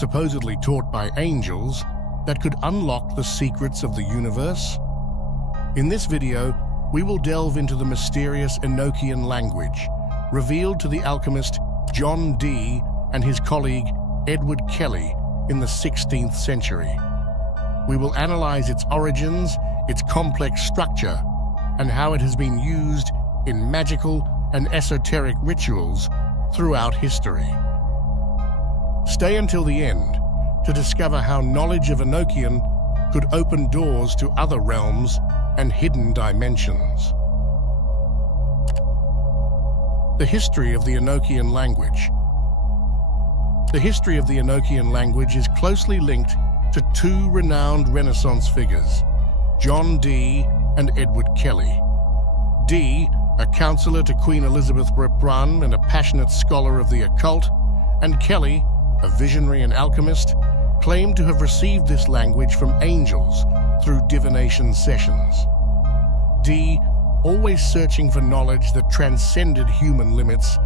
supposedly taught by angels, that could unlock the secrets of the universe? In this video, we will delve into the mysterious Enochian language, revealed to the alchemist John Dee and his colleague Edward Kelly in the 16th century. We will analyze its origins, its complex structure, and how it has been used in magical and esoteric rituals throughout history. Stay until the end to discover how knowledge of Enochian could open doors to other realms and hidden dimensions. The history of the Enochian language. The history of the Enochian language is closely linked to two renowned Renaissance figures, John Dee and Edward Kelly. Dee, a counselor to Queen Elizabeth I and a passionate scholar of the occult, and Kelly, a visionary and alchemist, claimed to have received this language from angels through divination sessions. Dee, always searching for knowledge that transcended human limits,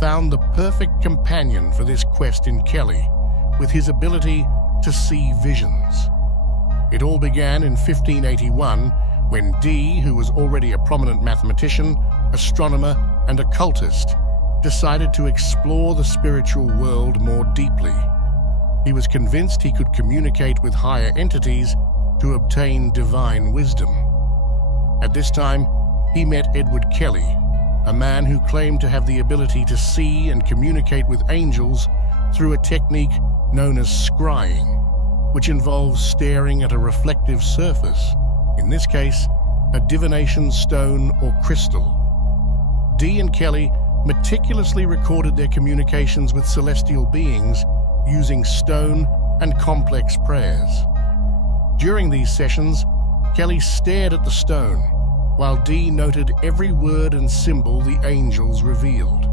found the perfect companion for this quest in Kelly, with his ability to see visions. It all began in 1581 when Dee, who was already a prominent mathematician, astronomer, and occultist, decided to explore the spiritual world more deeply. He was convinced he could communicate with higher entities to obtain divine wisdom. At this time, he met Edward Kelly, a man who claimed to have the ability to see and communicate with angels through a technique known as scrying, which involves staring at a reflective surface, in this case, a divination stone or crystal. Dee and Kelly meticulously recorded their communications with celestial beings using stone and complex prayers. During these sessions, Kelly stared at the stone, while Dee noted every word and symbol the angels revealed.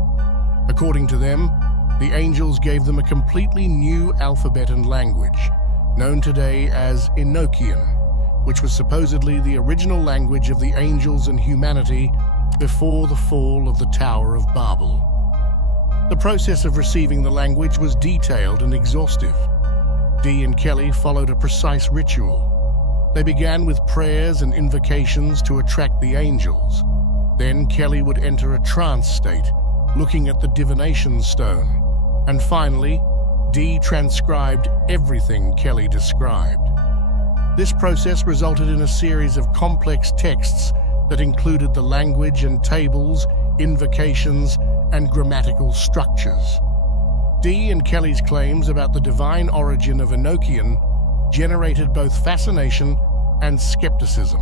According to them, the angels gave them a completely new alphabet and language, known today as Enochian, which was supposedly the original language of the angels and humanity before the fall of the Tower of Babel. The process of receiving the language was detailed and exhaustive. Dee and Kelly followed a precise ritual. They began with prayers and invocations to attract the angels. Then Kelly would enter a trance state, looking at the divination stone. And finally, Dee transcribed everything Kelly described. This process resulted in a series of complex texts that included the language and tables, invocations, and grammatical structures. Dee and Kelly's claims about the divine origin of Enochian generated both fascination and skepticism.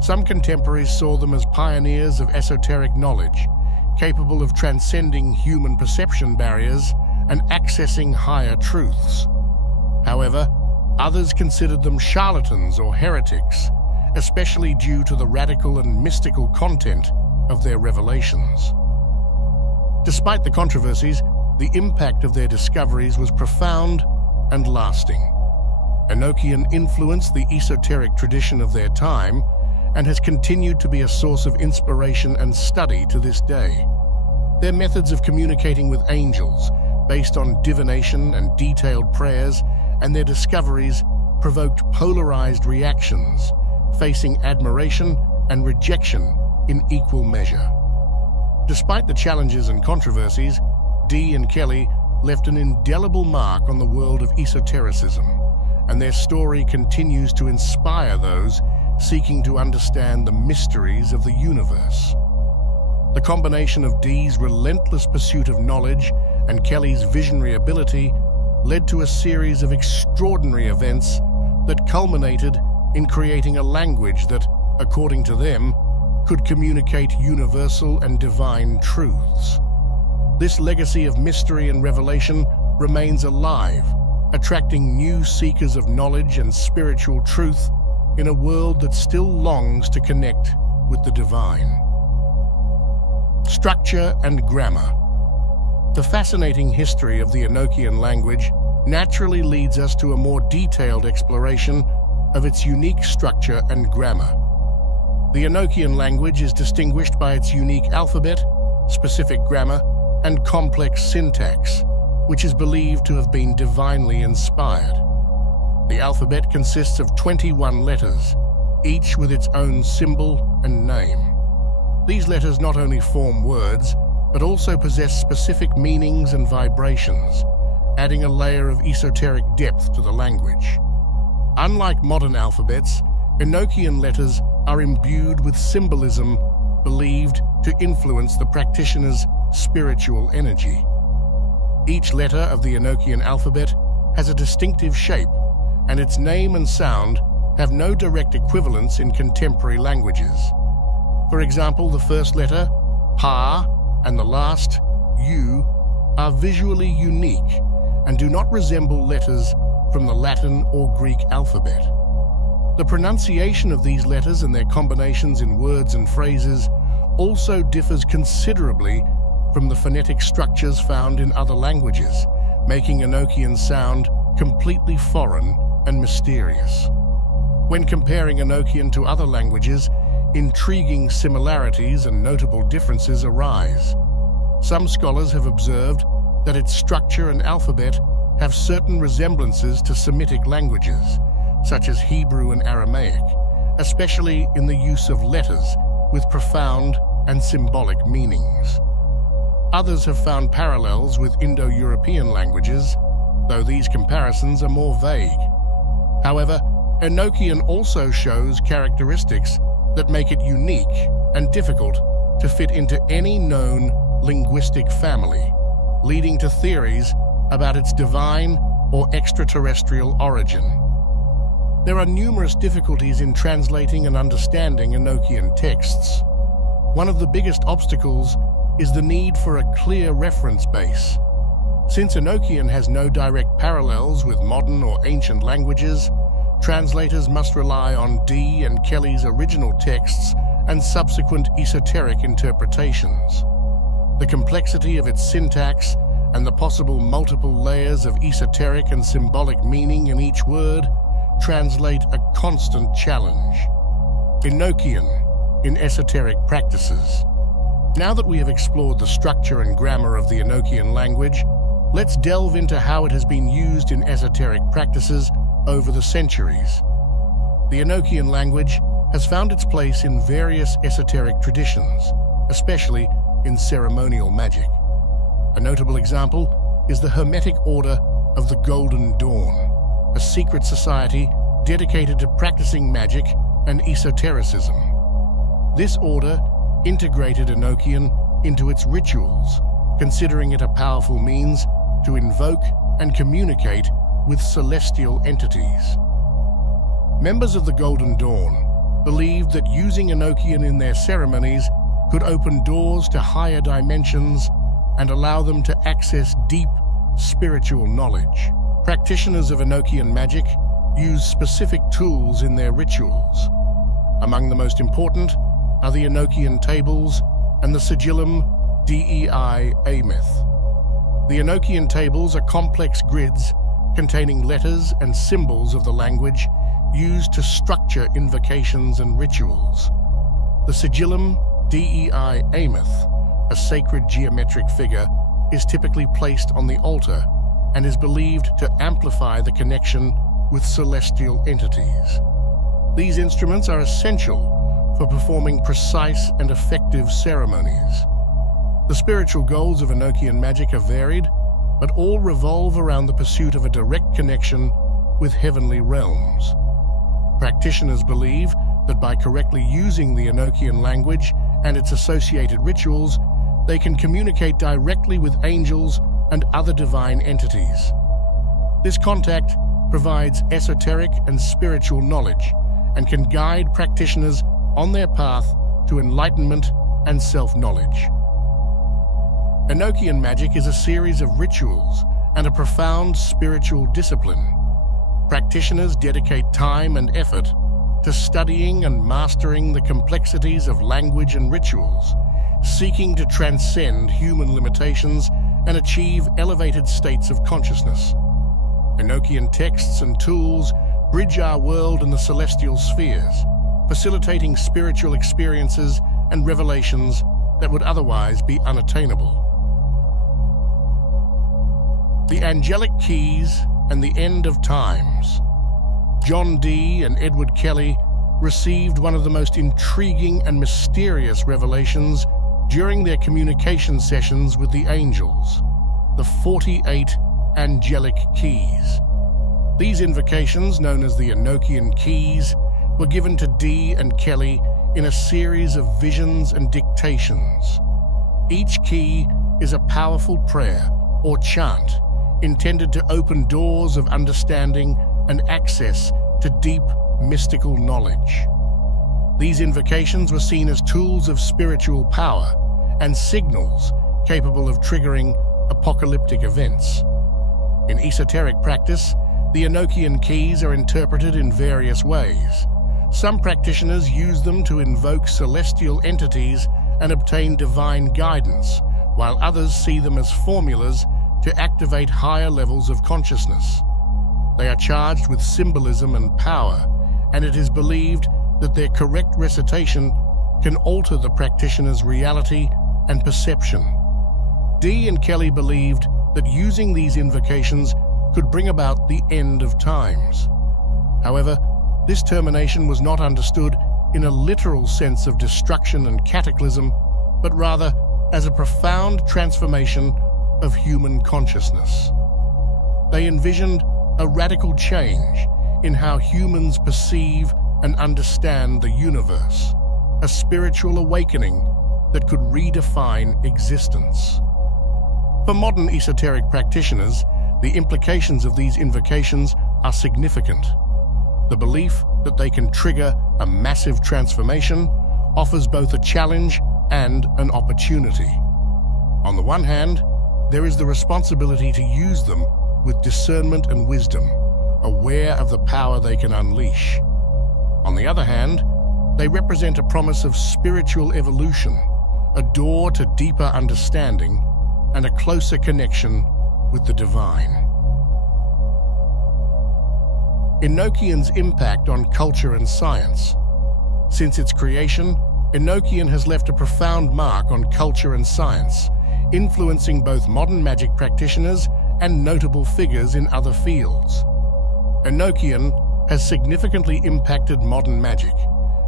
Some contemporaries saw them as pioneers of esoteric knowledge, capable of transcending human perception barriers and accessing higher truths. However, others considered them charlatans or heretics, especially due to the radical and mystical content of their revelations. Despite the controversies, the impact of their discoveries was profound and lasting. Enochian influenced the esoteric tradition of their time and has continued to be a source of inspiration and study to this day. Their methods of communicating with angels, based on divination and detailed prayers, and their discoveries provoked polarized reactions, facing admiration and rejection in equal measure. Despite the challenges and controversies, Dee and Kelly left an indelible mark on the world of esotericism, and their story continues to inspire those seeking to understand the mysteries of the universe. The combination of Dee's relentless pursuit of knowledge and Kelly's visionary ability led to a series of extraordinary events that culminated in creating a language that, according to them, could communicate universal and divine truths. This legacy of mystery and revelation remains alive, attracting new seekers of knowledge and spiritual truth in a world that still longs to connect with the divine. Structure and grammar. The fascinating history of the Enochian language naturally leads us to a more detailed exploration of its unique structure and grammar. The Enochian language is distinguished by its unique alphabet, specific grammar, and complex syntax, which is believed to have been divinely inspired. The alphabet consists of 21 letters, each with its own symbol and name. These letters not only form words, but also possess specific meanings and vibrations, adding a layer of esoteric depth to the language. Unlike modern alphabets, Enochian letters are imbued with symbolism believed to influence the practitioner's spiritual energy. Each letter of the Enochian alphabet has a distinctive shape, and its name and sound have no direct equivalents in contemporary languages. For example, the first letter, Pa, and the last, U, are visually unique and do not resemble letters from the Latin or Greek alphabet. The pronunciation of these letters and their combinations in words and phrases also differs considerably from the phonetic structures found in other languages, making Enochian sound completely foreign and mysterious. When comparing Enochian to other languages, intriguing similarities and notable differences arise. Some scholars have observed that its structure and alphabet have certain resemblances to Semitic languages, such as Hebrew and Aramaic, especially in the use of letters with profound and symbolic meanings. Others have found parallels with Indo-European languages, though these comparisons are more vague. However, Enochian also shows characteristics that make it unique and difficult to fit into any known linguistic family, leading to theories about its divine or extraterrestrial origin. There are numerous difficulties in translating and understanding Enochian texts. One of the biggest obstacles is the need for a clear reference base. Since Enochian has no direct parallels with modern or ancient languages, translators must rely on Dee and Kelly's original texts and subsequent esoteric interpretations. The complexity of its syntax and the possible multiple layers of esoteric and symbolic meaning in each word translate a constant challenge. Enochian in esoteric practices. Now that we have explored the structure and grammar of the Enochian language, let's delve into how it has been used in esoteric practices over the centuries. The Enochian language has found its place in various esoteric traditions, especially in ceremonial magic. A notable example is the Hermetic Order of the Golden Dawn, a secret society dedicated to practicing magic and esotericism. This order integrated Enochian into its rituals, considering it a powerful means to invoke and communicate with celestial entities. Members of the Golden Dawn believed that using Enochian in their ceremonies could open doors to higher dimensions and allow them to access deep spiritual knowledge. Practitioners of Enochian magic use specific tools in their rituals. Among the most important are the Enochian tables and the sigillum Dei Ameth. The Enochian tables are complex grids containing letters and symbols of the language used to structure invocations and rituals. The sigillum Dei Ameth, a sacred geometric figure, is typically placed on the altar and is believed to amplify the connection with celestial entities. These instruments are essential for performing precise and effective ceremonies. The spiritual goals of Enochian magic are varied, but all revolve around the pursuit of a direct connection with heavenly realms. Practitioners believe that by correctly using the Enochian language and its associated rituals, they can communicate directly with angels and other divine entities. This contact provides esoteric and spiritual knowledge and can guide practitioners on their path to enlightenment and self-knowledge. Enochian magic is a series of rituals and a profound spiritual discipline. Practitioners dedicate time and effort to studying and mastering the complexities of language and rituals, seeking to transcend human limitations and achieve elevated states of consciousness. Enochian texts and tools bridge our world and the celestial spheres, facilitating spiritual experiences and revelations that would otherwise be unattainable. The Angelic Keys and the End of Times. John Dee and Edward Kelly received one of the most intriguing and mysterious revelations during their communication sessions with the angels, the 48 Angelic Keys. These invocations, known as the Enochian Keys, were given to Dee and Kelly in a series of visions and dictations. Each key is a powerful prayer or chant intended to open doors of understanding and access to deep mystical knowledge. These invocations were seen as tools of spiritual power and signals capable of triggering apocalyptic events. In esoteric practice, the Enochian keys are interpreted in various ways. Some practitioners use them to invoke celestial entities and obtain divine guidance, while others see them as formulas to activate higher levels of consciousness. They are charged with symbolism and power, and it is believed that their correct recitation can alter the practitioner's reality and perception. Dee and Kelly believed that using these invocations could bring about the end of times. However, this termination was not understood in a literal sense of destruction and cataclysm, but rather as a profound transformation of human consciousness. They envisioned a radical change in how humans perceive and understand the universe, a spiritual awakening that could redefine existence. For modern esoteric practitioners, the implications of these invocations are significant. The belief that they can trigger a massive transformation offers both a challenge and an opportunity. On the one hand, there is the responsibility to use them with discernment and wisdom, aware of the power they can unleash. On the other hand, they represent a promise of spiritual evolution, a door to deeper understanding, and a closer connection with the divine. Enochian's impact on culture and science. Since its creation, Enochian has left a profound mark on culture and science, influencing both modern magic practitioners and notable figures in other fields. Enochian has significantly impacted modern magic,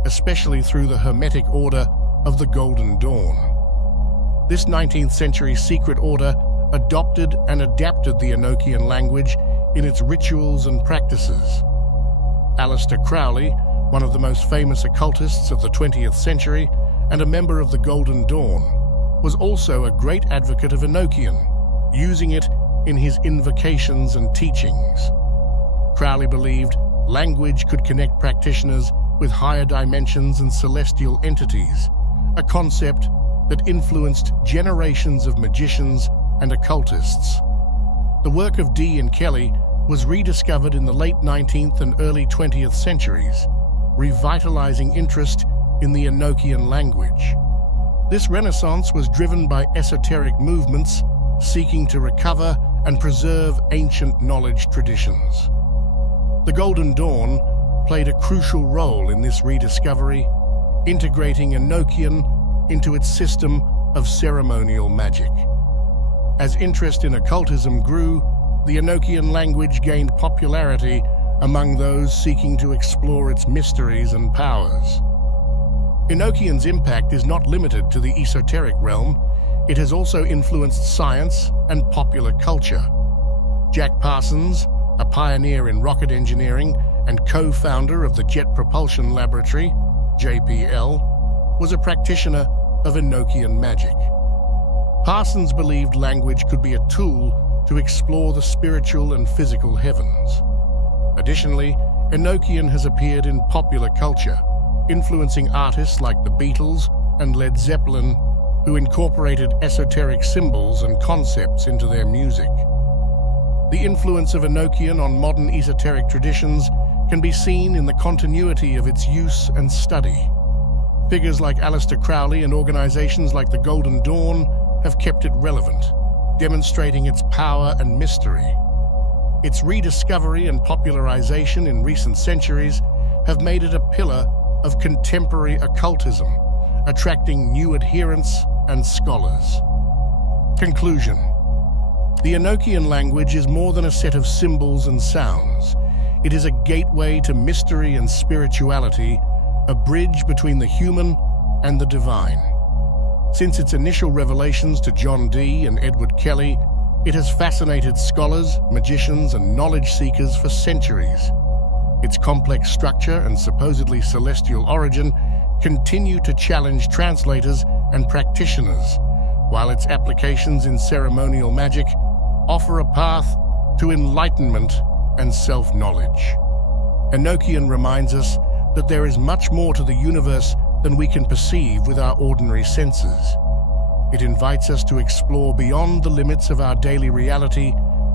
especially through the Hermetic Order of the Golden Dawn. This 19th century secret order adopted and adapted the Enochian language in its rituals and practices. Aleister Crowley, one of the most famous occultists of the 20th century and a member of the Golden Dawn, was also a great advocate of Enochian, using it in his invocations and teachings. Crowley believed language could connect practitioners with higher dimensions and celestial entities, a concept that influenced generations of magicians and occultists. The work of Dee and Kelly was rediscovered in the late 19th and early 20th centuries, revitalizing interest in the Enochian language. This renaissance was driven by esoteric movements seeking to recover and preserve ancient knowledge traditions. The Golden Dawn played a crucial role in this rediscovery, integrating Enochian into its system of ceremonial magic. As interest in occultism grew, the Enochian language gained popularity among those seeking to explore its mysteries and powers. Enochian's impact is not limited to the esoteric realm. It has also influenced science and popular culture. Jack Parsons, a pioneer in rocket engineering and co-founder of the Jet Propulsion Laboratory, JPL, was a practitioner of Enochian magic. Parsons believed language could be a tool to explore the spiritual and physical heavens. Additionally, Enochian has appeared in popular culture, influencing artists like the Beatles and Led Zeppelin, who incorporated esoteric symbols and concepts into their music. The influence of Enochian on modern esoteric traditions can be seen in the continuity of its use and study. Figures like Aleister Crowley and organizations like the Golden Dawn have kept it relevant, demonstrating its power and mystery. Its rediscovery and popularization in recent centuries have made it a pillar of contemporary occultism, attracting new adherents and scholars. Conclusion: The Enochian language is more than a set of symbols and sounds. It is a gateway to mystery and spirituality, a bridge between the human and the divine. Since its initial revelations to John Dee and Edward Kelly, it has fascinated scholars, magicians, and knowledge seekers for centuries. Its complex structure and supposedly celestial origin continue to challenge translators and practitioners, while its applications in ceremonial magic offer a path to enlightenment and self-knowledge. Enochian reminds us that there is much more to the universe than we can perceive with our ordinary senses. It invites us to explore beyond the limits of our daily reality,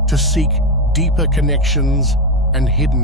to seek deeper connections and hidden